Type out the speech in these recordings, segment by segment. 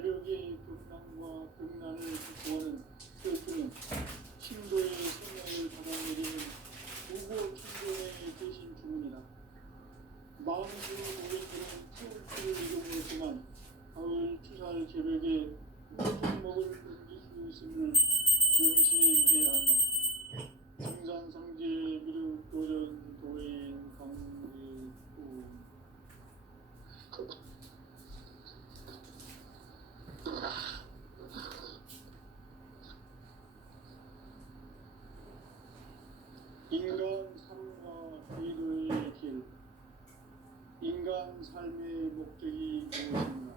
새벽의 경랑과 경란을 극복하는 혈주는 신도의 생명을 받아내리는 무고 충동의 대신 주문이다. 마음으로 노인들은 태울주를 이루었지만 가을 추살 새벽에 우주먹을 옮길 수 있음을 명심해야 한다. 증산상제 미륵 도전 도인 강제구 인간 삶과 의도의 길. 인간 삶의 목적이 무엇인가?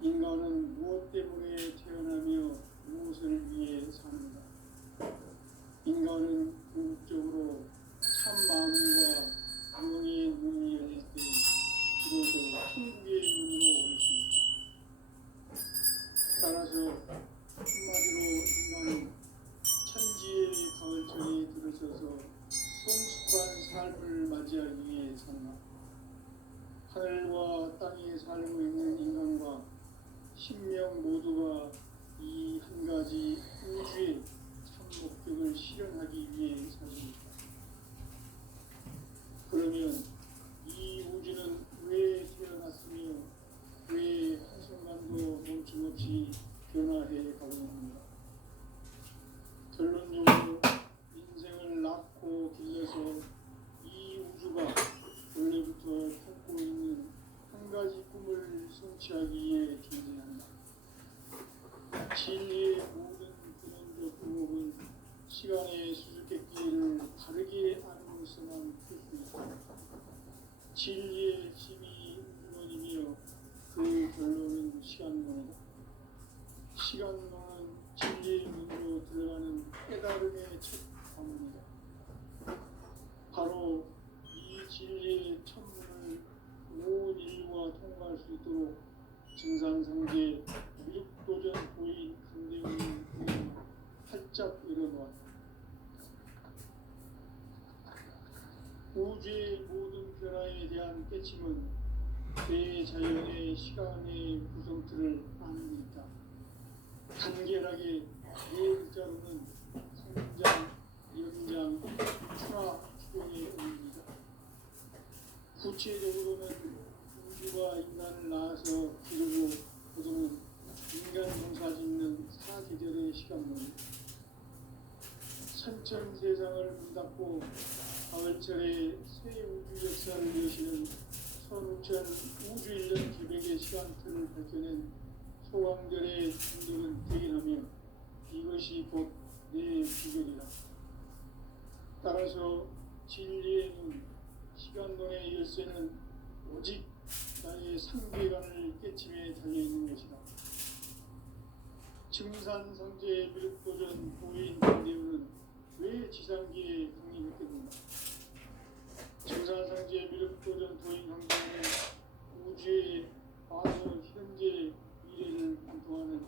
인간은 무엇 때문에 태어나며 무엇을 위해 사는가? 인간은 궁극적으로 참 마음과 영의 문이 열릴 때 비로소 천국의 문으로 올 수 있다. 따라서 한마디로 인간은 천지의 가을철에 들어서서 성숙한 삶을 맞이하기 위해 산다. 하늘과 땅에 살고 있는 인간과 신명 모두가 이 한 가지 우주의 참 목적을 실현하기 위해 사십니다. 그러면 이 우주는 왜 태어났으며 왜 한순간도 멈춤없이 변화해 가고 있는가? 결론적으로 인생을 낳고 길러서 이 우주가 원래부터 품고 있는 한 가지 꿈을 성취하기 위해 존재한다. 진리의 모든 근원적 의목은 시간의 수수께끼를 바르게 알음으로써만 풀 수 있다. 진리의 핵심이 우주론이며 그 결론은 시간론이다. 시간론은 진리의 문으로 들어가는 깨달음의 첫 관문이다. 바로 이 진리의 첫문을 온 인류가 통과할 수 있도록 증산상제 미륵도전 고인 강대훈이 활짝 열어놓았다. 우주의 모든 변화에 대한 깨침은 대자연의 시간의 구성틀을 아는 데 있다. 간결하게 네 글자로는 성장, 연장, 추나, 추동의 의미입니다. 구체적으로는 우주가 인간을 낳아서 기르고 거두는 인간 농사 짓는 사계절의 시간입니다. 선천 세상을 문 닫고 가을철에 새 우주 역사를 여시는 선우천 우주 1년 기백의 시간틀을 밝혀낸 소강절의 충돌은 대견하며 이것이 곧 내 비결이다. 따라서 진리의 눈, 시간론의 열쇠는 오직 나의 상계관을 깨침에 달려있는 것이다. 증산상제 미륵도전 도인 강대훈은 왜 지상계에 강림했겠는가? 증산상제 미륵도전 도인 강대훈은 우주의 과거, 현재, 미래를 관통하는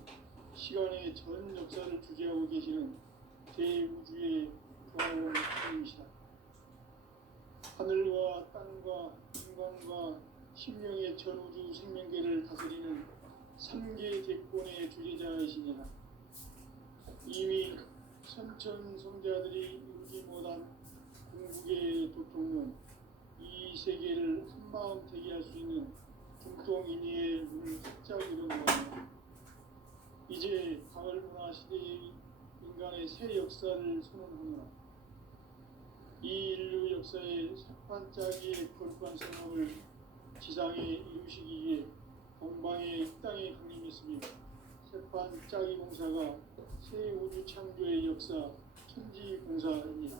시간의 전 역사를 주재하고 계시는 대우주의 부하원 스님이시다. 하늘과 땅과 인간과 심령의 전우주 생명계를 다스리는 3계 대권의 주제자이시니라. 이미 선천성자들이 이루지 못한 궁극의 도통론, 이 세계를 한마음 대기할 수 있는 중동인의의 문을 활짝 열어놓았다. 이제 가을 문화 시대의 인간의 새 역사를 선언하노라. 이 인류 역사의 새반짝이의 거룩한 선언을 지상에 이루시기 위해 동방의 이 땅에 강림했으며 새반짝이 봉사가 새 우주 창조의 역사 천지봉사입니다.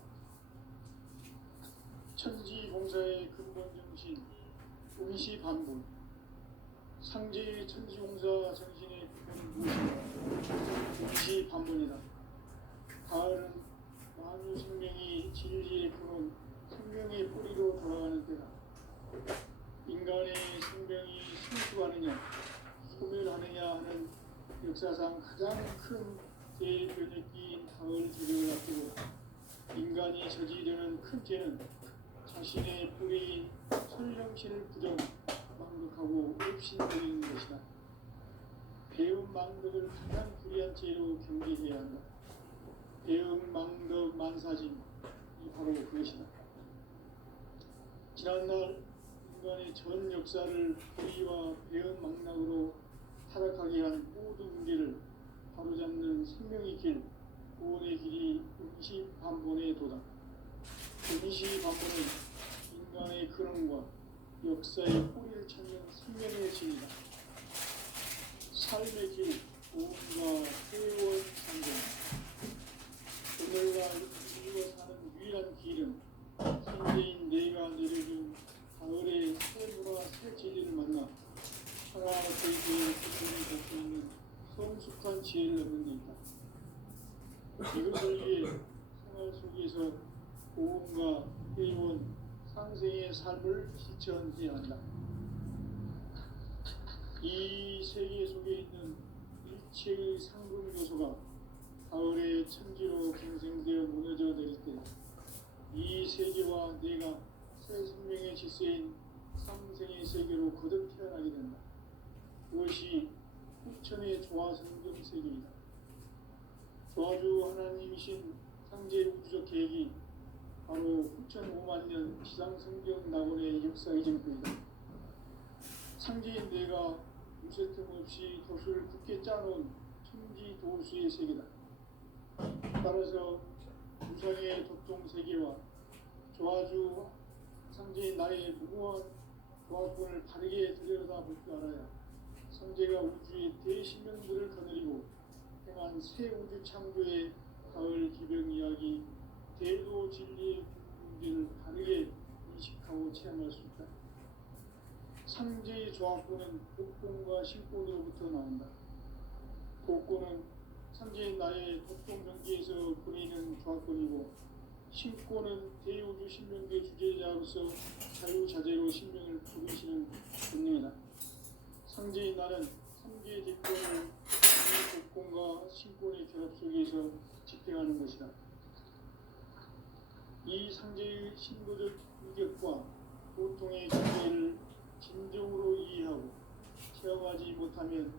천지봉사의 근본 정신 응시반본, 상제의 천지봉사 정신의 근본 무엇인가? 응시반본이다. 가을은 만유 생명이 진리의 근원, 생명의 뿌리로 돌아가는 때다. 인간의 생명이 승수하느냐, 소멸하느냐 하는 역사상 가장 큰 대변혁기인 가을 계절을 앞두고 인간이 저지르는 큰 죄는 자신의 뿌리인 설령신을 부정, 망극하고 웹신거리는 것이다. 망덕을 가장 불리한 죄로 경계해야 한다. 배응, 망덕, 만사진, 이 바로 그것이다. 지난날 인간의 전 역사를 불의와 배응, 망락으로 타락하게 한 모든 문제를 바로잡는 생명의 길, 구원의 길이 임시반본에 도다. 임시반본은 인간의 근원과 역사의 뿌리를 찾는 생명의 진이다. 삶의 길, 구원과 회원 상정. 오늘날 인류가 사는 유일한 길은 선제인 내가 내려준 가을의 새 문화, 새 진리를 만나 하나님의 구원을 갖고 있는 성숙한 지혜를 얻는 데 있다. 이것을 위해 생활 속에서 구원과 회원, 상생의 삶을 실천해야 한다. 이 세계 속에 있는 일체의 상금 요소가 가을의 천지로 갱생되어 무너져 내릴 때 이 세계와 내가 새 생명의 질서인 상생의 세계로 거듭 태어나게 된다. 그것이 후천의 조화성경 세계이다. 조화주 하나님이신 상제 우주적 계획이 바로 후천 5만 년 지상성경 낙원의 역사의 전부이다. 상제인 내가 무쇠 틈 없이 도수를 굳게 짜놓은 천지 도수의 세계다. 따라서 우상의 도통 세계와 조화주 상제인 나의 무고한 조화권을 바르게 들여다볼 줄 알아야 상제가 우주의 대신명들을 거느리고 행한 새 우주 창조의 가을 기병 이야기, 대도 진리의 문제를 바르게 인식하고 체험할 수 있다. 상제의 조화권은 복권과 신권으로부터 나온다. 복권은 상제인 나의 도통 경계에서 보내는 조화권이고, 신권은 대우주 신명계 주제자로서 자유자재로 신명을 부르시는 본능이다. 상제인 나는 3개의 대권을 복권과 신권의 결합 속에서 집행하는 것이다. 이 상제의 신도적 인격과 보통의 경계를 진정으로 이해하고 체험하지 못하면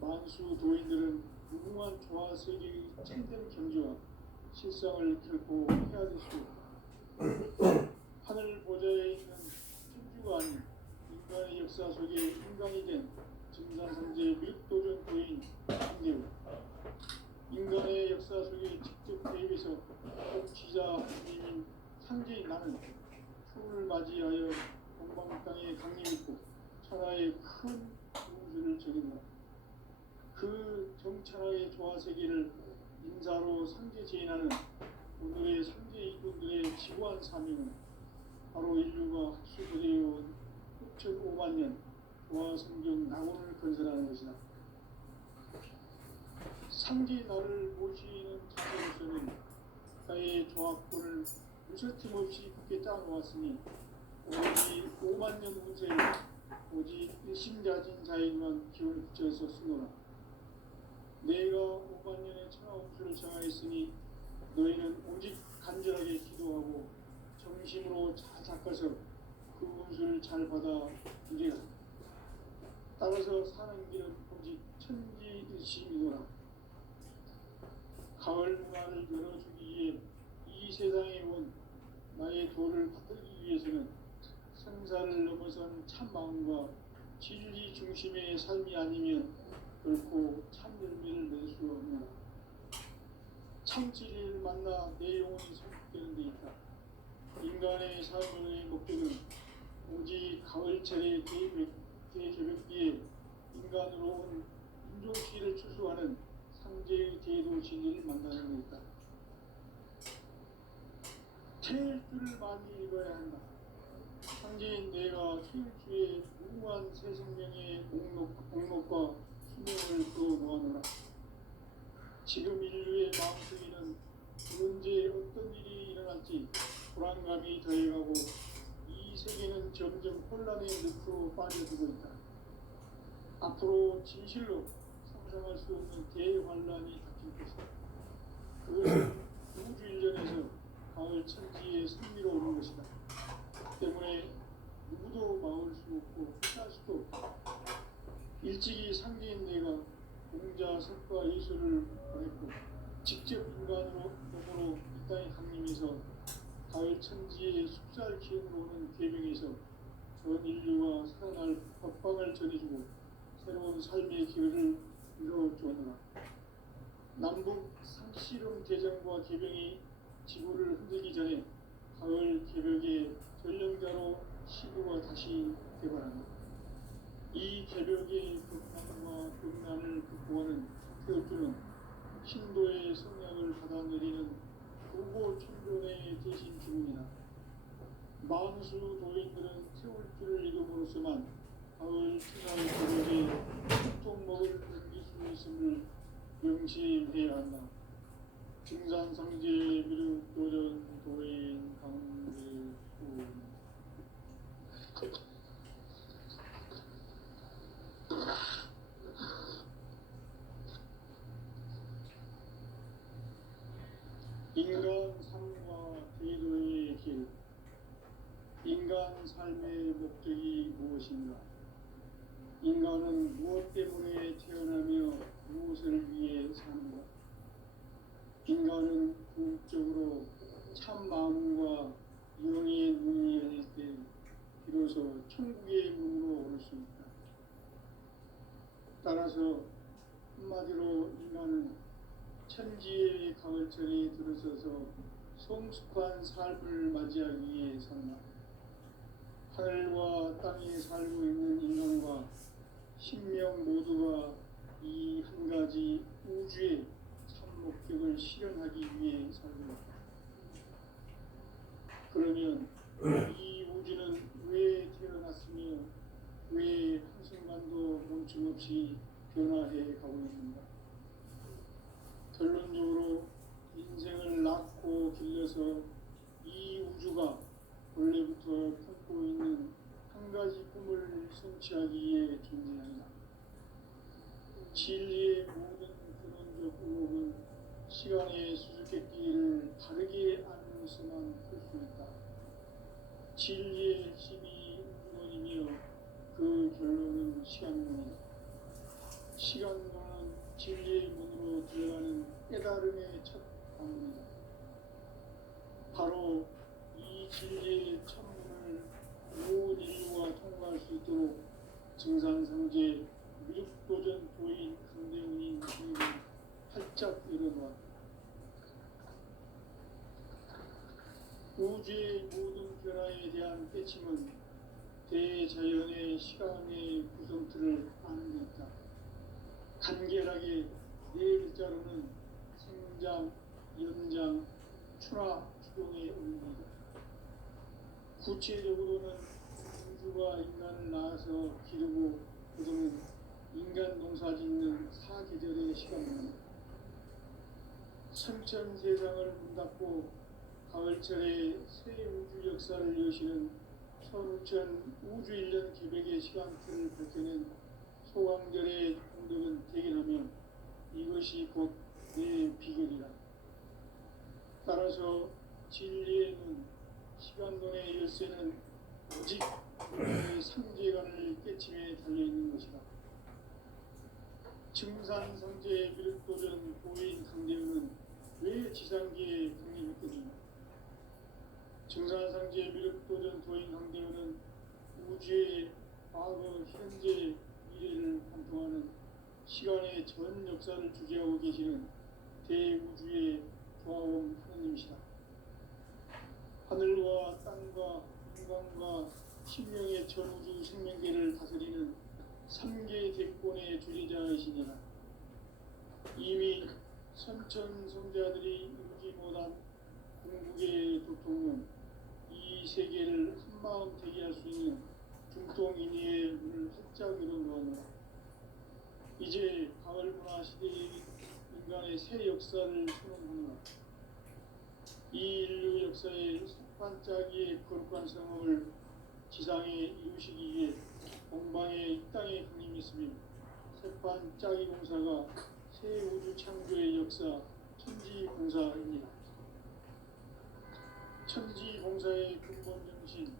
만수 도인들은 무궁한 조화 세계의 참된 경지와 실상을 결코 헤아릴 수 없다. 하늘 보좌에 있는 천주가 아닌 인간의 역사 속에 인간이 된 증산상제의 밀도전 도인 상제우, 인간의 역사 속에 직접 대입해서 복지자 주님인 상제인 나는 추운을 맞이하여 동방 땅에 강림했고 천하의 큰 우주를 정인다. 그 정천하의 조화세계를 인사로 상제 제인하는 오늘의 상제 이군들의 지구한 사명은 바로 인류가 학수부대해온 6,5만 년 조화성경 낙원을 건설하는 것이다. 상제 나를 모시는 자세로서는 나의 조합권을 무설팀 없이 굳게 짜놓았으니 오직 5만 년 운세를 오직 일심자진 자에게만 기운을 붙여서 쓰노라. 내가 5만 년의 천하 운수를 정하였으니 너희는 오직 간절하게 기도하고 정심으로 잘 닦아서 그 운수를 잘 받아 누리라. 따라서 사는 길은 오직 천지일심이노라. 가을 문화를 열어주기 위해 이 세상에 온 나의 도를 받들기 위해서는 생사를 넘어선 참 마음과 진리 중심의 삶이 아니면 결코 참 열매를 낼 수 없노라. 참 진리를 만나 내 영혼이 성숙되는 데 있다. 인간의 삶의 목적은 오직 가을철의 대개벽기에 인간으로 온 인종시를 추수하는 상제의 대도 진리를 만나는 데 있다. 체일주를 많이 읽어야 한다. 상제인 내가 체일주의 무궁한 새 생명의 목록과 수명을 그어놓아노라. 지금 인류의 마음속에는 언제 어떤 일이 일어날지 불안감이 더해가고 이 세계는 점점 혼란의 늪으로 빠져들고 있다. 앞으로 진실로 상상할 수 없는 대환란이 닥칠 것이다. 그것은 우주 일전에서 가을 천지의 승리로 오는 것이다. 때문에 누구도 막을 수 없고 피할 수도 없다. 일찍이 상제인 내가 공자, 석과 예수를 보냈고 직접 인간으로 몸으로 이 땅에 강림해서 가을 천지의 숲살 기운으로 오는 계명에서 전 인류가 살아날 법방을 전해주고 새로운 삶의 기회를 이뤄주었노라. 남북 상씨름 대전과 계병이 지구를 흔들기 전에 가을 개벽의 전령자로 시구가 다시 개발한다. 이 개벽의 극한과 극난을 극복하는 태엽주는 신도의 성량을 받아내리는 부고 충전의 대신 주문이다. 만수 도인들은 태울주를 읽음으로써만 가을 추날 개벽의 축종목을 넘길 수 있음을 명심해야 한다. 증산상제 미륵도전 도인 강제수 인간 삶과 대도의 길. 인간 삶의 목적이 무엇인가? 인간은 무엇 때문에 태어나며 무엇을 위해 사는가? 인간은 궁극적으로 참 마음과 영의 눈이 열릴 때 비로소 천국의 문으로 오를 수 있다. 따라서 한마디로 인간은 천지의 가을철에 들어서서 성숙한 삶을 맞이하기 위해 산다. 하늘과 땅에 살고 있는 인간과 신명 모두가 이 한 가지 우주의 참 목적을 실현하기 위해 살고 있다. 그러면 이 우주는 왜 태어났으며 왜 한순간도 멈춤없이 변화해 가고 있는가? 결론적으로 인생을 낳고 길러서 이 우주가 원래부터 품고 있는 한 가지 꿈을 성취하기 위해 존재한다. 진리의 모든 근원적 의혹은 시간의 수수께끼를 바르게 알면서만 풀 수 있다. 진리의 핵심이 우주론이며 그 결론은 시간론이다. 시간론은 진리의 문으로 들어가는 깨달음의 첫 방문이다. 바로 이 진리의 첫문을 온 인류가 통과할 수 있도록 증산상제 미륵도전 도인 강대훈이 주님을 활짝 열어놓았다. 우주의 모든 변화에 대한 깨침은 대자연의 시간의 구성틀을 아는 데 있다. 간결하게 네 글자로는 생장, 연장, 추나 추동의 의미이다. 구체적으로는 우주가 인간을 낳아서 기르고 거두는 인간 농사 짓는 사계절의 시간입니다. 성천 세상을 문 닫고 가을철에 새 우주 역사를 여시는 선우천 우주 1년 기백의 시간틀을 밝혀낸 소강절의 공덕은 대견하며 이것이 곧 내 비결이다. 따라서 진리의 눈, 시간론의 열쇠는 오직 우리의 삼재간을 깨침에 달려있는 것이다. 증산상제 미륵도전 도인 강대훈은 왜 지상계에 강림했겠느냐? 증산상제 미륵도전 도인 강대훈은 우주의 과거, 현재, 미래를 관통하는 시간의 전 역사를 주재하고 계시는 대우주의 조화원 하느님이시다. 하늘과 땅과 인간과 신명의 전우주 생명계를 다스리는 3개 대권의 주재자이시니라. 이미 선천 성자들이 이루지 못한 궁극의 도통은 이 세계를 한마음 되게 할 수 있는 중통인의의 문을 활짝 열어놓았노라. 이제 가을 문화 시대의 인간의 새 역사를 선언하노라. 이 인류 역사의 반짝이의 거룩한 성업을 지상에 이루시기 위해 공방에 이 땅에 강림했으며 새반짝이 공사가 새 우주 창조의 역사 천지공사입니다. 천지공사의 근본 정신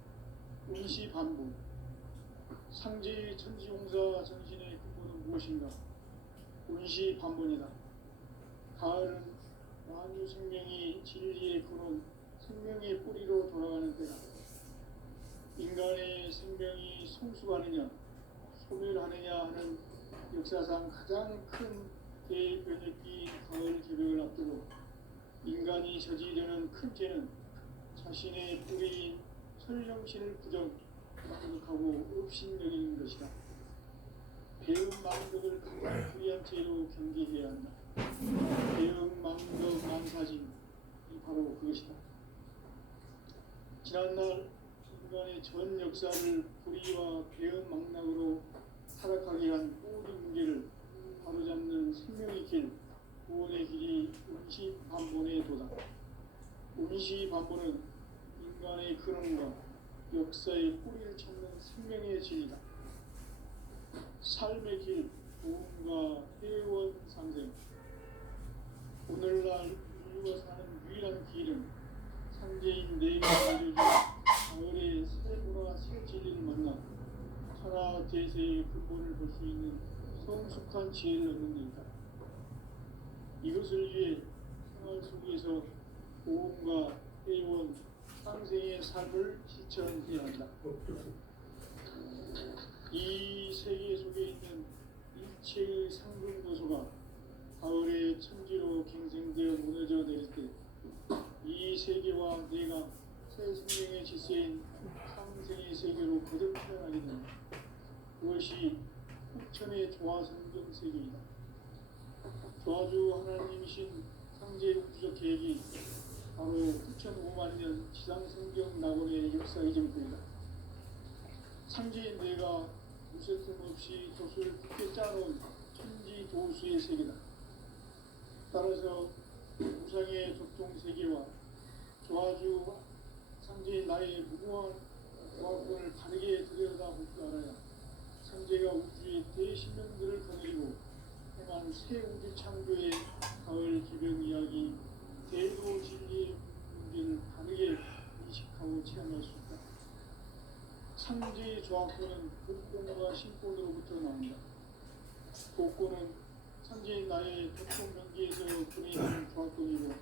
운시반복. 상제의 천지공사 정신의 근본은 무엇인가? 운시 반본이다. 가을은 만유 생명이 진리의 근원, 생명의 뿌리로 돌아가는 때다. 인간의 생명이 성숙하느냐, 소멸하느냐 하는 역사상 가장 큰 대변혁기인 가을 개벽을 앞두고 인간이 저지르는 큰 죄는 자신의 뿌리인 설령신을 부정하고 업신여기는 것이다. 배음 망덕을 가장 불의한 죄로 경계해야 한다. 배음 망덕 망사진이 바로 그것이다. 지난날 인간의 전 역사를 불의와 배음 망락으로 타락하게 한 모든 문제를 바로잡는 생명의 길, 구원의 길이 운시반본에 도다. 운시반본은 인간의 근원과 역사의 뿌리를 찾는 생명의 진리다. 삶의 길, 도움과 회원 상생. 오늘날 인류가 사는 유일한 길은 상제인 내가 알려준 가을의 새 문화 새 진리를 만나 천하 대세의 근본을 볼 수 있는 성숙한 지혜를 얻는 데이다. 이것을 위해 생활 속에서 보험과 회원, 상생의 삶을 실천해야 한다. 이 세계 속에 있는 일체의 상등 요소가 가을의 천지로 갱생되어 무너져 내릴 때 이 세계와 내가 새 생명의 질서인 상생의 세계로 거듭 태어나게 된다. 그것이 후천의 조화성경 세계이다. 조화주 하나님이신 상제 우주적 계획이 바로 9,500년 지상성경 낙원의 역사의 정토이다. 상제인 내가 무쇠틈 없이 조수를 굳게 짜놓은 천지 조수의 세계다. 따라서 우상의 적종 세계와 조화주 상제인 나의 무궁한 조화권을 바르게 들여다볼 줄 알아야 상제가 우주의 대신명들을 거느리고 행한 새 우주 창조의 가을 기병 이야기, 대도 진리의 문제를 바르게 인식하고 체험할 수 있다. 상제의 조화권은 복권과 신권으로부터 나온다. 복권은 상제인 나의 적종 명기에서 분해하는 조화권이고,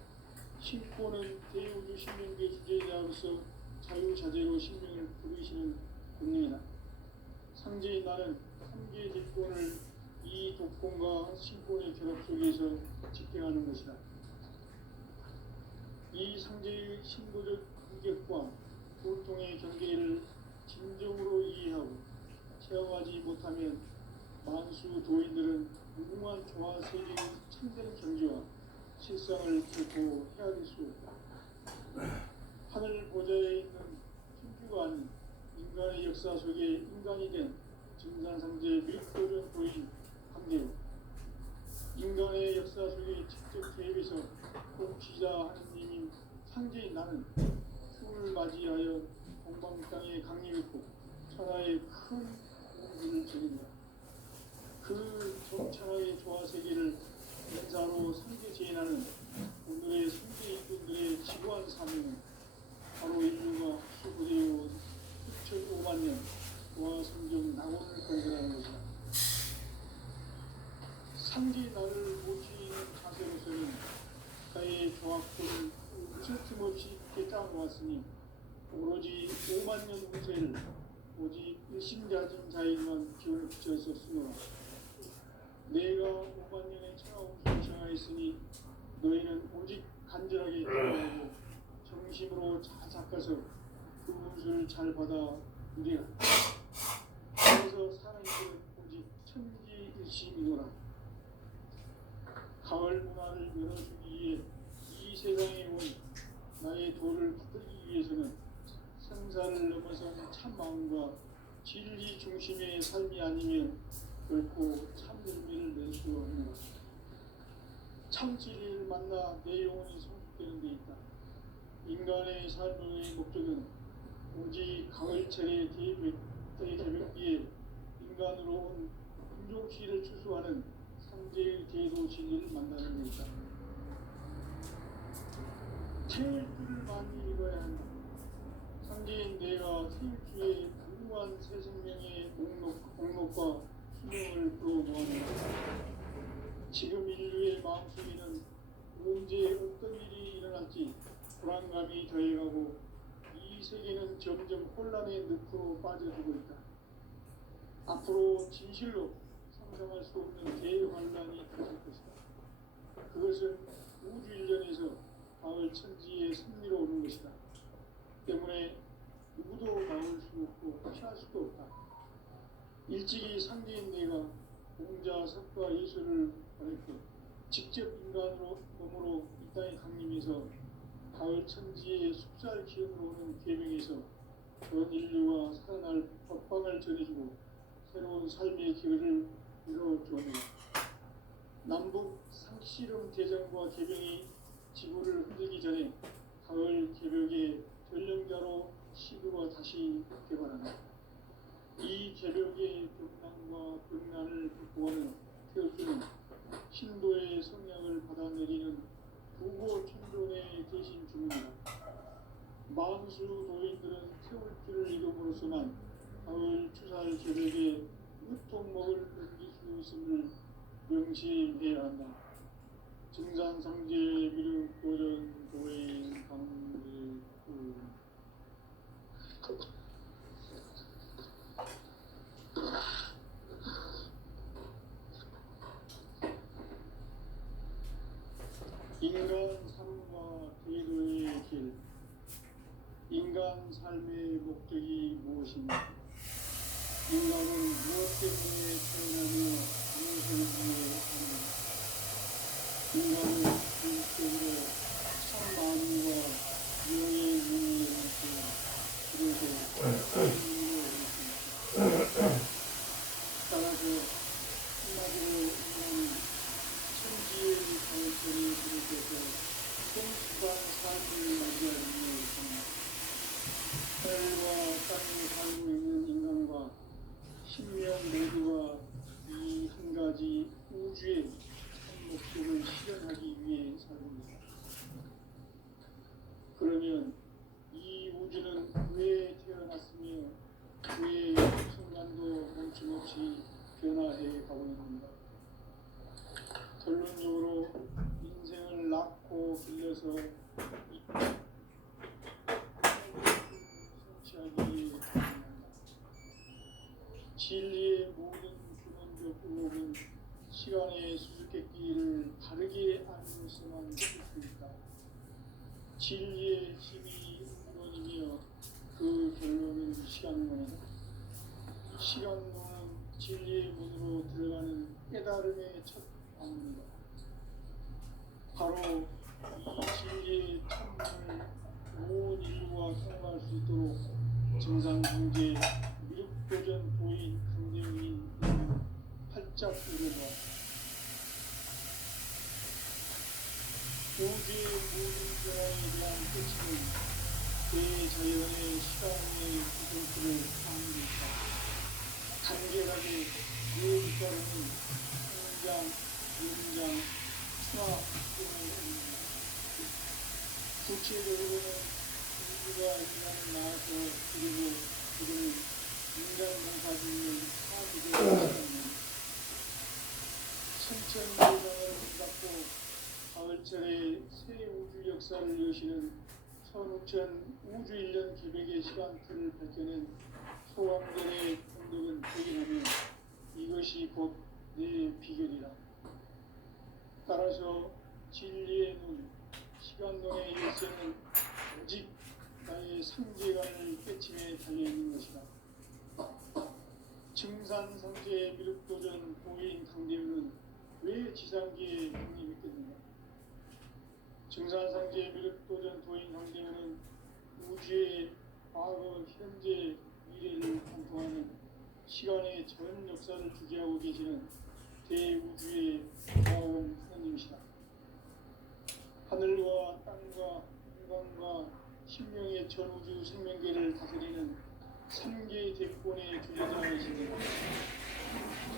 신권은 대우주 신명계 주제자로서 자유자재로 신명을 부르시는 본능이다. 상제인 나는 3개의 직권을 이 독권과 신권의 결합 속에서 집행하는 것이다. 이 상제의 신고적 인격과 고통의 경계를 진정으로 이해하고 체험하지 못하면 만수 도인들은 무궁한 조화 세계의 참된 경지와 실상을 결코 헤아릴 수 없다. 하늘 보좌에 있는 천주가 아닌 인간의 역사 속에 인간이 된 증산상제 밀도전 도인 관계로 인간의 역사 속에 직접 개입해서 공치자 하느님인 상제인 나는 휴를 맞이하여 동방 땅에 강림했고 천하의 큰 공부를 드린다. 그 정천하의 조화 세계를 인사로 상제 제인하는 오늘의 상제 인분들의 지구한 사명은 바로 인류가 수부되어 6,500만 년 조화 성경 낙원을 발견하는 것이다. 상제 나를 모치는 자세로서는 가의 조합권을 무쇠틈 없이 굳게 짜놓았으니 오로지 5만 년 운세를 오직 일심자진 자에게만 기운을 붙여서 쓰노라. 내가 5만 년의 천하운수를 정하였으니 너희는 오직 간절하게 기도하고 정심으로 잘 닦아서 그 운수를 잘 받아 누리라. 그래서 사는 길은 오직 천지일심이노라. 가을 문화를 열어주기 위해 이 세상에 온 나의 도를 붙들기 위해서는 생사를 넘어선 참 마음과 진리 중심의 삶이 아니면 결코 참 열매를 낼 수 없는 것. 참 진리를 만나 내 영혼이 성숙되는 데 있다. 인간의 삶의 목적은 오직 가을철의 대개벽기에 인간으로 온 인종시를 추수하는 상제의 대도 진리를 만나는 데 있다. 태일주를 많이 읽어야 한다. 상제인 내가 태일주의 무궁한 새 생명의 목록과 수명을 불어모았는다. 마음속에는 언제 어떤 일이 일어날지 불안감이 더해가고 이 세계는 점점 혼란의 늪으로 빠져들고 있다. 앞으로 진실로 상상할 수 없는 대환란이 닥칠 것이다. 그것은 우주 일련에서 가을 천지의 승리로 오는 것이다. 때문에 누구도 막을 수 없고 피할 수도 없다. 일찍이 상계인 내가 공자, 석과 예수를 보냈고 직접 인간으로 몸으로 이 땅에 강림해서 가을 천지의 숙살 기운으로 오는 계명에서 전 인류가 살아날 법방을 전해주고 새로운 삶의 기회를 이뤄주었노라. 남북 상씨름 대전과 개병이 지구를 흔들기 전에 가을 개벽의 전령자로 시드가 다시 개발한다. 이 개벽의 벽난과 벽난을 극복하는 태어주는 신도의 성령을 받아내리는 부고 천존의 대신 주문이다. 만수 도인들은 태울주를 이름으로서만 가을 추살 개벽에 유통목을 넘길 수 있음을 명시해야 한다. 증산상제 미륵 도전 도인 강대 인간 삶과 대도의 길. 인간 삶의 목적이 무엇인가? 인간은 무엇 때문에 태어나며 무엇을 위해 사는가? 인간은 본격적으로 참 마음과 명예의 눈이 열렸고 그래서 인문으로 열렸습니다. 따라서 한마디로 인간은 천지의 가을철이 비롯해서 성숙한 삶을 맞이하는 것입니다. 하늘과 땅에 살고 있는 인간과 신명 모두가 이 한 가지 우주의 참 목적을 실현하기 위해 살고 있다. 그러면 이 우주는 왜 태어났으며 왜 순간도 멈춤없이 변화해 가고 있는가? 결론적으로 인생을 낳고 길러서 성취하기 바랍니다. 진리의 모든 근원적 의혹은 시간의 수수께끼를 바르게 알면서만 풀 수 있다. 진리의 힘이 근원이며 그 결론은 시간론이다. 시간론은 진리의 문으로 들어가는 깨달음의 첫 방문이다. 바로 이 진리의 참문을 온 인류가 통과할 수 있도록 증산상제 미륵도전 도인 강대웅이 활짝 이루어다. 우주의 모든 변화에 대한 끝은 대자연의 시간의 구성표를 쌓는 것이다. 간결하게 그 뒷가루는 성장, 연장, 수학 등을 의미합니다. 구체적으로는 인류가 인간을 낳아서 그리고 그들을 인간 농사 짓는 사기를 하는 천천대전을 붙잡고 가을철에 새 우주 역사를 여시는 선우천 우주 1년 기백의 시간표를 밝혀낸 소왕들의 공덕은 대견하며 이것이 곧 내 비결이라. 따라서 진리의 눈, 시간론의 열쇠는 오직 나의 상제관을 깨침에 달려있는 것이다. 증산상제 미륵도전 도인 강대우는 왜 지상기에 강림했겠는가? 증산상제 미륵도전 도인 강대우는 우주의 과거, 현재, 미래를 관통하는 시간의 전 역사를 주재하고 계시는 대우주의 고마운 하나님이시다. 하늘과 땅과 인간과 신명의 전우주 생명계를 다스리는 3개 대권의 주제자이시니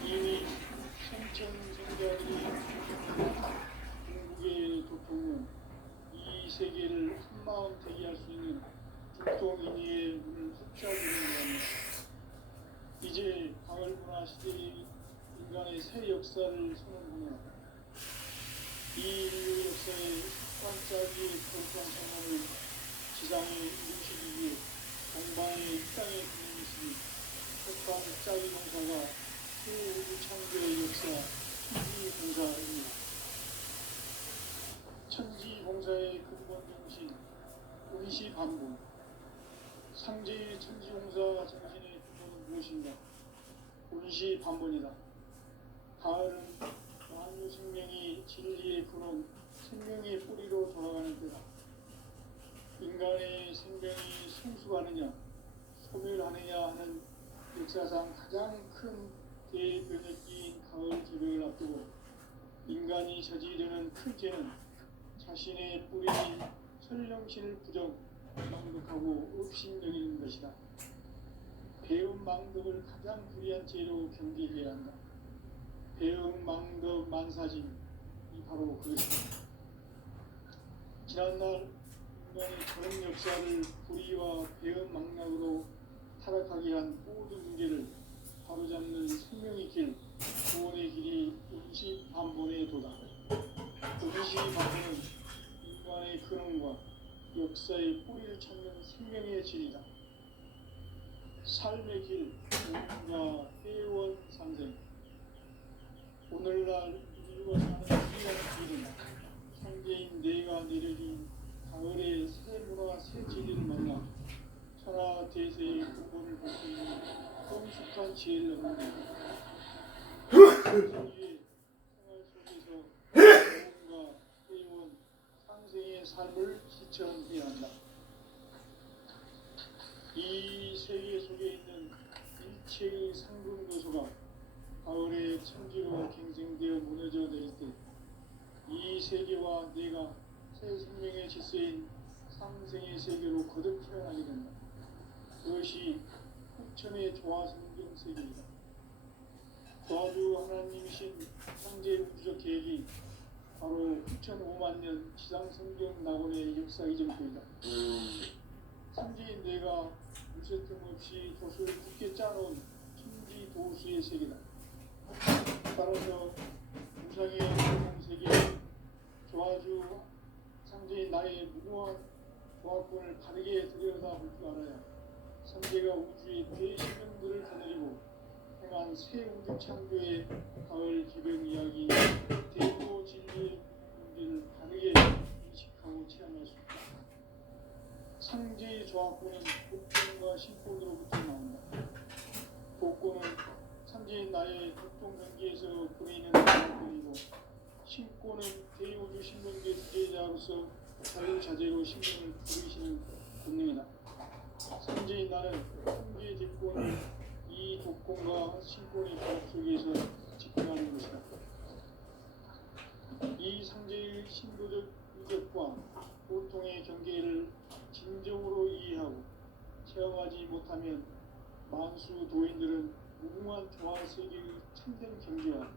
이미 성천성자들이 중국의 도통은 이 세계를 한마음 되게 할 수 있는 중통인의의 문을 흡수하게 되는 이제 가을 문화 시대의 인간의 새 역사를 선언하며 이 인류 역사의 습관짜기의 고통성함을 지상에 이루시기 위해 동방의 이 땅에 보내주시니 습관 짜기 공사가 우주 창조의 역사 천지봉사입니다. 천지봉사의 근본 정신 운시반본. 상제의 천지봉사 정신의 근본은 무엇인가? 운시반본이다. 가을은 만유 생명이 진리의 근원, 생명의 뿌리로 돌아가는 때다. 인간의 생명이 성숙하느냐, 소멸하느냐 하는 역사상 가장 큰 대변혁기인 가을 개벽을 앞두고 인간이 저지르는 큰 죄는 자신의 뿌리인 설령신을 부정, 망독하고 업신여기는 것이다. 배움 망덕을 가장 불의한 죄로 경계해야 한다. 배움 망덕 만사진이 바로 그것이다. 지난날 인간의 전 역사를 불의와 배움 망락으로 타락하게 한 모든 문제를 바로잡는 생명의 길, 구원의 길이 운시반본의 도다. 운시반본은 인간의 근원과 역사의 뿌리를 찾는 생명의 질이다. 삶의 길, 운과 회원 상생. 오늘날 인류가 사는 귀한 길은 상제인 내가 내려준 가을의 새 문화 새 진리를 만나 천하 대세의 근본을 볼 수 있는 성숙한 지혜를 얻는다. 인류의 생활 속에서 구원과 회원, 상생의 삶을 실천해야 한다. 이 세계 속에 있는 일체의 상금 요소가 가을의 천지로 갱생되어 무너져 내릴 때 이 세계와 내가 새 생명의 질서인 상생의 세계로 거듭 태어나게 된다. 그것이 후천의 조화성경 세계이다. 조화주 하나님이신 창제 우주적 계획이 바로 후천 5만 년 지상성경 낙원의 역사 이전표이다. 천지인 내가 무쇠 틈 없이 돛을 굳게 짜놓은 천지 도수의 세계다. 따라서 우상의 세계, 조화주 상제인 나의 무모한 조합권을 바르게 들여다볼 줄 알아야 상제가 우주의 대신령들을 거느리고 행한 새 우주 창조의 가을 기병 이야기, 대도 진리의 문제를 바르게 인식하고 체험할 수 있다. 상제의 조합권은 복권과 신권으로부터 나온다. 복권은 상제인 나의 극동 경계에서 보이는 조합권이고 신권은 대우주 신론계 주제자로서 자유자재로 신론을 부르시는 본능이다. 상제인 나는 상제의 집권을 이 독권과 신권의 조합 속에서 집행하는 것이다. 이 상제의 신도적 의적과 보통의 경계를 진정으로 이해하고 체험하지 못하면 만수 도인들은 무궁한 조화 세계의 참된 경계와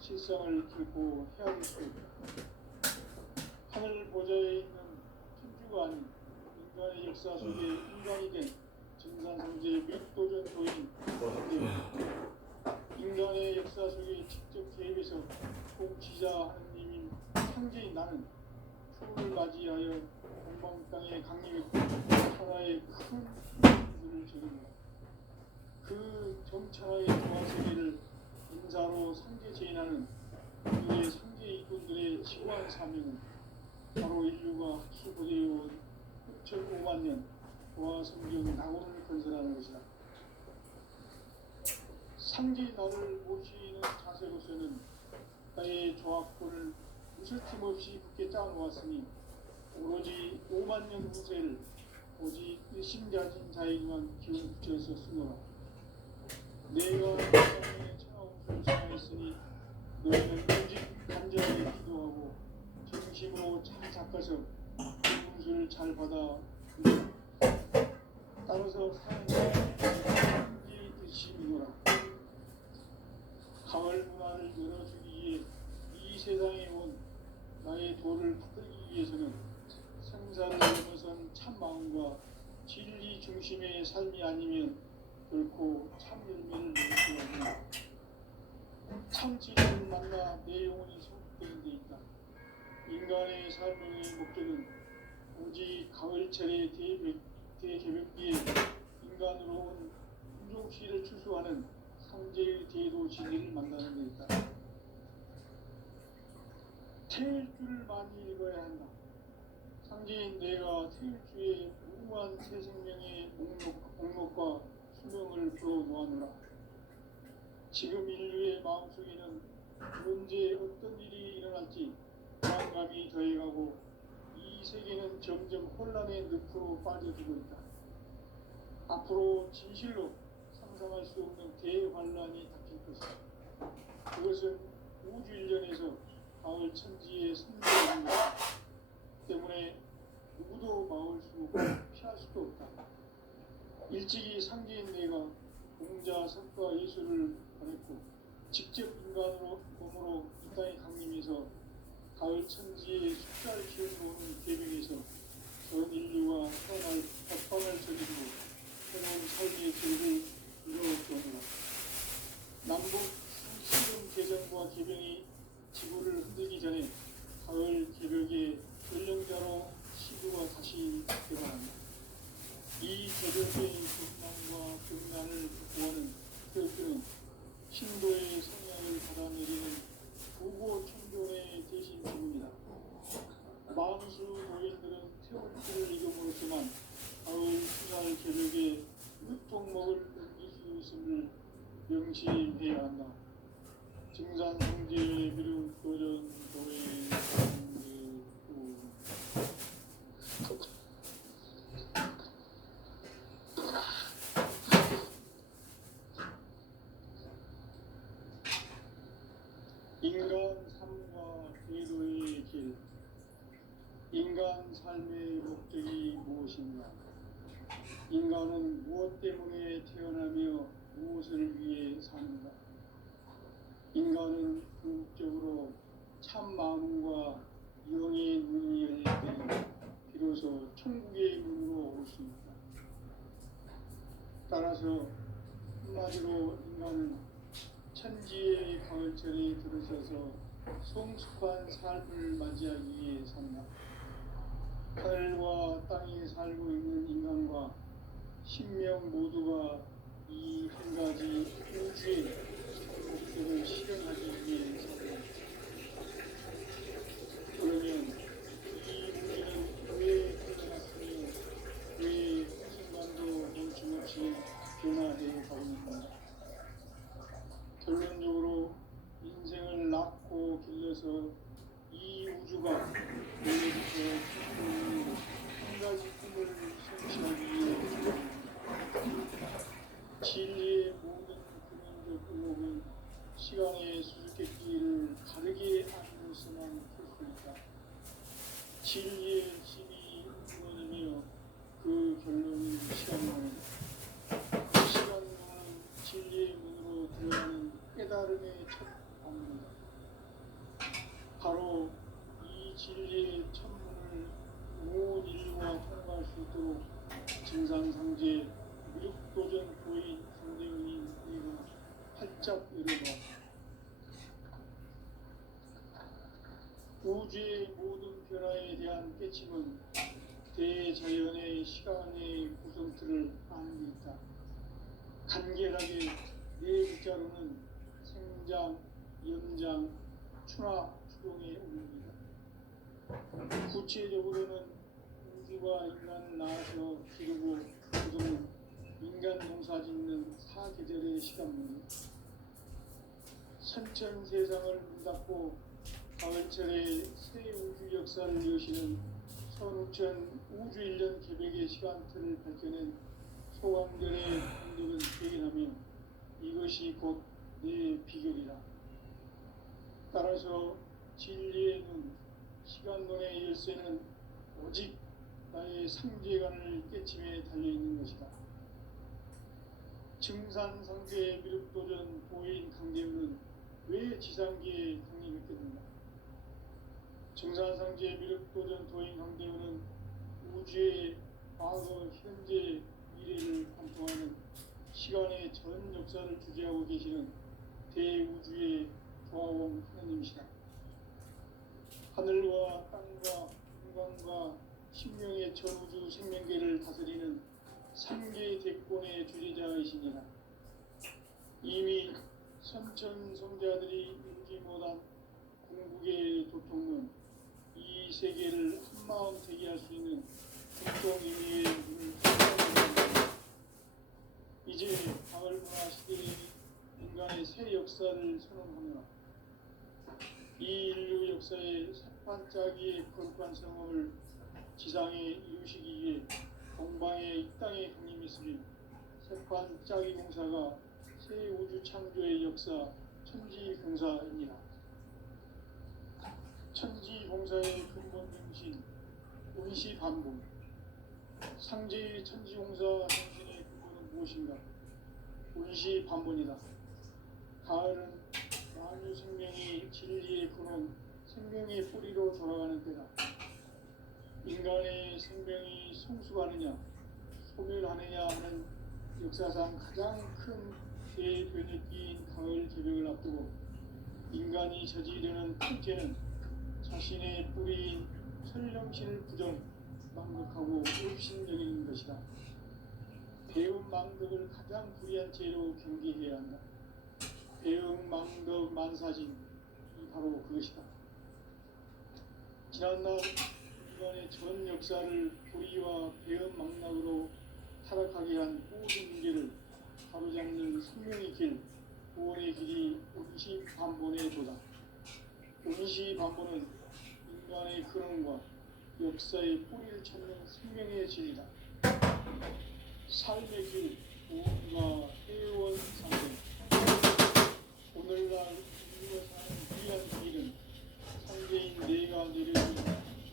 실상을 결코 헤아릴 수 없다. 하늘 보좌에 있는 천주가 아닌 인간의 역사 속에 인간이 된 증산상제 윗도전 도인 인간의 역사 속에 직접 개입해서 통치자 하느님인 상제인 나는 초를 맞이하여 동방 땅에 강림했고 천하의 큰 일들을 저지른다. 그 정천하의 조화 세계를 인사로 상제 제인하는 그의 상제 이꾼들의 지구한 사명은 바로 인류가 학수고대해온 6,5만 년 조화 성경 낙원을 건설하는 것이다. 상제 나를 모시는 자세로서는 나의 조합권을 무쇠틈 없이 굳게 짜놓았으니 오로지 5만 년 후세를 오직 일심가진 자에게만 기운 붙여서 쓰노라. 내가 세상에 천하홍수를 정하였으니 너희는 오직 간절하게 기도하고 진심으로 잘 닦아서 그 훈수를 잘 받아 따라서 사는 자의 뜻이미노라. 가을 문화를 열어주기 위해 이 세상에 온 나의 도를 붙들기 위해서는 생사를 넘어선 참 마음과 진리 중심의 삶이 아니면 결코 참 열매를 맺을 수 없는 참 진리를 만나 내 영혼이 소속되는 데 있다. 인간의 삶의 목적은 오직 가을철의 대개벽기에 인간으로 온 후족시를 추수하는 상제의 대도 진리를 만나는 데 있다. 태일주를 많이 읽어야 한다. 상제인 내가 태일주의 무궁한 새 생명의 목록과 수명을 풀어놓았노라. 지금 인류의 마음속에는 언제 어떤 일이 일어날지 불안감이 더해가고 이 세계는 점점 혼란의 늪으로 빠져들고 있다. 앞으로 진실로 상상할 수 없는 대환란이 닥칠 것이다. 그것은 우주 일련에서 가을 천지의 선배인 것 때문에 누구도 막을 수 없고 피할 수도 없다. 일찍이 상제인 내가 공자, 석가, 예술을 보냈고 직접 인간으로 몸으로 이 땅에 강림해서 가을 천지의 숫자를 키워놓은 계명에서 전 인류와 태어날 법방을 저지르고 새로운 삶의 길을 이루어주었노라. 남북 시금 개정과 개병이 지구를 흔들기 전에 가을 개벽의 전령자로 시구가 다시 개방한다. 이 개벽의 극망과 극난을 극복하는 태극기는 신도의 성향을 받아내리는 부고 청존의 대신 지구입니다. 만수 노인들은 태울기를 이겨버렸지만 가을 수살 개벽에 끝통목을 넘길 수 있음을 명시해야 한다. 증산성지의 미륵 도전 도의 인간 삶과 제도의 길. 인간 삶의 목적이 무엇인가? 인간은 무엇 때문에 태어나며 무엇을 위해 사는가? 인간은 궁극적으로 참 마음과 영의 문이 열릴 때 비로소 천국의 문으로 올 수 있다. 따라서 한마디로 인간은 천지의 가을철에 들어서서 성숙한 삶을 맞이하기 위해 산다. 하늘과 땅에 살고 있는 인간과 신명 모두가 이 한 가지 우주의 목적을 실현하기 위해 산다. 그러면 이 우주는 왜 태어났으며 왜 한순간도 멈춤없이 변화해 가고 있는가? 결론적으로 인생을 낳고 길러서 이 우주가 원래부터 품고 있는 한 가지 꿈을 성취하기 위해 진리의 모든 근원적 의목은 시간의 수수께끼를 다르게 알면서만 풀 수 있다. 진리의 힘이 무너지며 그 결론은 시간론이다. 시간론은 진리의 문으로 들어가는 깨달음의 첫 방문이다. 바로 이 진리의 천문을 온 인류가 통과할 수 있도록 증산상제 미륵도전 고인 강대훈이 내가 활짝 열어놓았다. 우주의 모든 변화에 대한 깨침은 대자연의 시간의 구성틀을 아는 데 있다. 간결하게 네 글자로는 생장, 연장, 추나 추동의 운명이다. 구체적으로는 우주가 인간을 낳아서 기르고 그동안 인간 농사 짓는 사계절의 시간문이 선천 세상을 문닫고 가을철에 새 우주 역사를 여시는 선우천 우주 1년 개벽의 시간틀을 밝혀낸 소강전의 공덕은 기억하며 이것이 곧 내 비결이다. 따라서 진리의 눈, 시간론의 열쇠는 오직 나의 상제관을 깨침에 달려있는 것이다. 증산상제 미륵도전 보인 강대훈은 왜 지상계에 강림했겠는가? 증산상제 미륵도전 도인 강대훈은 우주의 과거, 현재, 미래를 관통하는 시간의 전 역사를 주재하고 계시는 대우주의 조화원 하나님이시다. 하늘과 땅과 인간과 신명의 전우주 생명계를 다스리는 삼계 대권의 주제자이시니라. 이미 선천성자들이 이루지 못한 궁극의 도통은 이 세계를 한마음 되게 할 수 있는 국정 의미의 문을 열어줍니다. 이제 가을 문화 시대의 인간의 새 역사를 선언하노라. 이 인류 역사의 새반짝이의 거룩한 성험을 지상에 이루시기 위해 동방의 이 땅에 강림했으니 새반짝이 공사가 새 우주 창조의 역사 천지공사입니다. 천지공사의 근본 정신 원시반복. 상제의 천지공사 정신의 근본은 무엇인가? 원시반복이다. 가을은 만유 생명이 진리의 근원, 생명의 뿌리로 돌아가는 때다. 인간의 생명이 성숙하느냐, 소멸하느냐 하는 역사상 가장 큰 대변혁기인 가을 개벽을 앞두고 인간이 저지르는 통제는 자신의 뿌리인 설령신을 부정, 망극하고 불신여기는 것이다. 배움 망덕을 가장 불의한 죄로 경계해야 한다. 배움 망덕 만사진이 바로 그것이다. 지난날 인간의 전 역사를 불의와 배움 망락으로 타락하게 한 모든 문제를 바로잡는 생명의 길, 구원의 길이 원시반본의 도다. 원시반본은 인간의 근원과 역사의 뿌리를 찾는 생명의 진리다. 삶의 길, 구원과 회원 상생. 오늘날 인류가 사는 귀한 길은 상대인 내가 내려준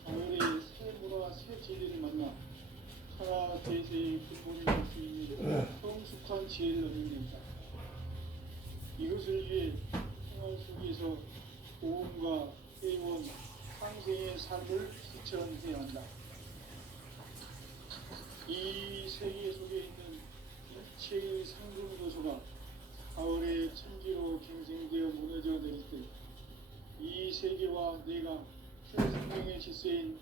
가을의 새 문화, 새 진리를 만나 천하 대세의 근본을 알 수 있는 성숙한 지혜를 얻는 데이다. 이것을 위해 생활 속에서 보험과 회원, 상생의 삶을 실천해야 한다. 이 세계 속에 있는 일체의 상승 요소가 가을의 천지로 갱생되어 무너져 내릴 때 이 세계와 내가 새 생명의 질서인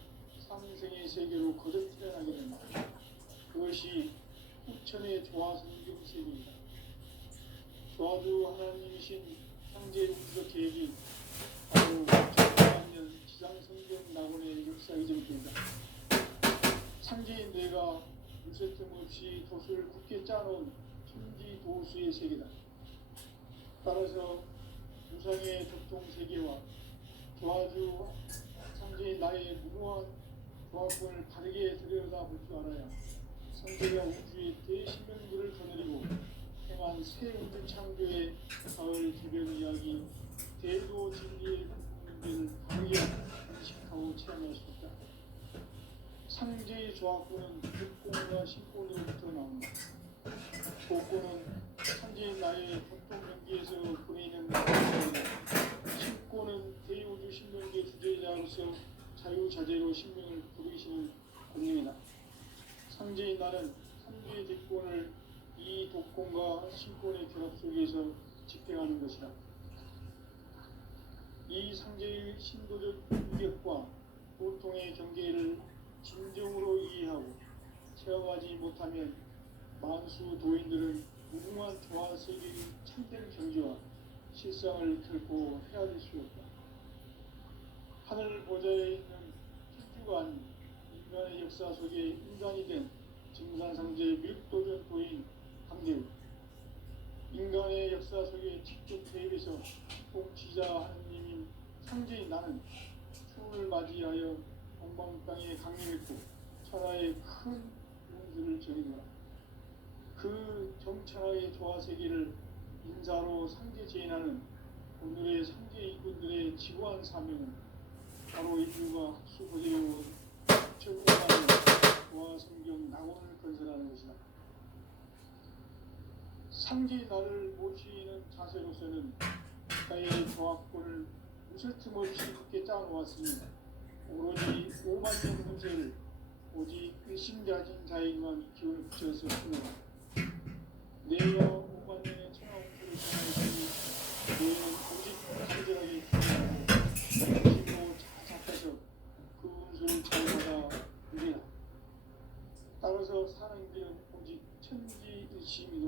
상생의 세계로 거듭 태어나게 된다. 그것이 후천의 조화성경 세계이다. 조화주 하나님이신 창제 우주적 계획이 바로 2000년 지상성경 낙원의 역사 이전입니다. 창제인 내가 물새틈 없이 도수를 굳게 짜놓은 천지 도수의 세계다. 따라서 무상의 적종 세계와 조화주 창제인 나의 무모한 조합권을 바르게 들여다볼 줄 알아야 성제가 우주의 대신명들을 거느리고 행한 새 우주 창조의 가을 개벽 이야기, 대도 진리의 문제를 바르게 인식하고 체험할 수 있다. 상제의 조합권은 육공과 신권으로부터 나온다. 조건은 상제인 나의 전통 명기에서 보내는 신권은 대우주 신명계 주제자로서 자유자재로 신명을 부르시는 권능이다. 상제인 나는 상제의 대권을 이 독권과 신권의 결합 속에서 집행하는 것이다. 이 상제의 신도적 유격과 보통의 경계를 진정으로 이해하고 체험하지 못하면 만수 도인들은 무궁한 조화 세계의 참된 경지와 실상을 결코 헤아릴 수 없다. 하늘 보좌에 있는天주가 아닌 인간의 역사 속에 인간이 된 증산상제 밀도전 도인 강대우, 인간의 역사 속에 직접 개입해서 통치자 하느님인 상제인 나는 추운을 맞이하여 동방 땅에 강림했고 천하의 큰 용수를 정해놓아 그 정천하의 조화세계를 인사로 상제 제인하는 오늘의 상제 이군들의 지구한 사명은 바로 인류가 수고되어온 2005만의 조화성경 낙원을 건설하는 것이다. 상제 나를 모시는 자세로서는 나의 조합권을 무쇠틈 없이 굳게 짜놓았으니 오로지 5만 년 문제를 오직 일심가진 자에게만 기운을 붙여서 풀어라. 내가 5만 년의 천하홍수를 전하였으니 너희는 오직 간절하게 기도하고 힘으로 자작하게 살아서 사는 길은 오직 천지일심이로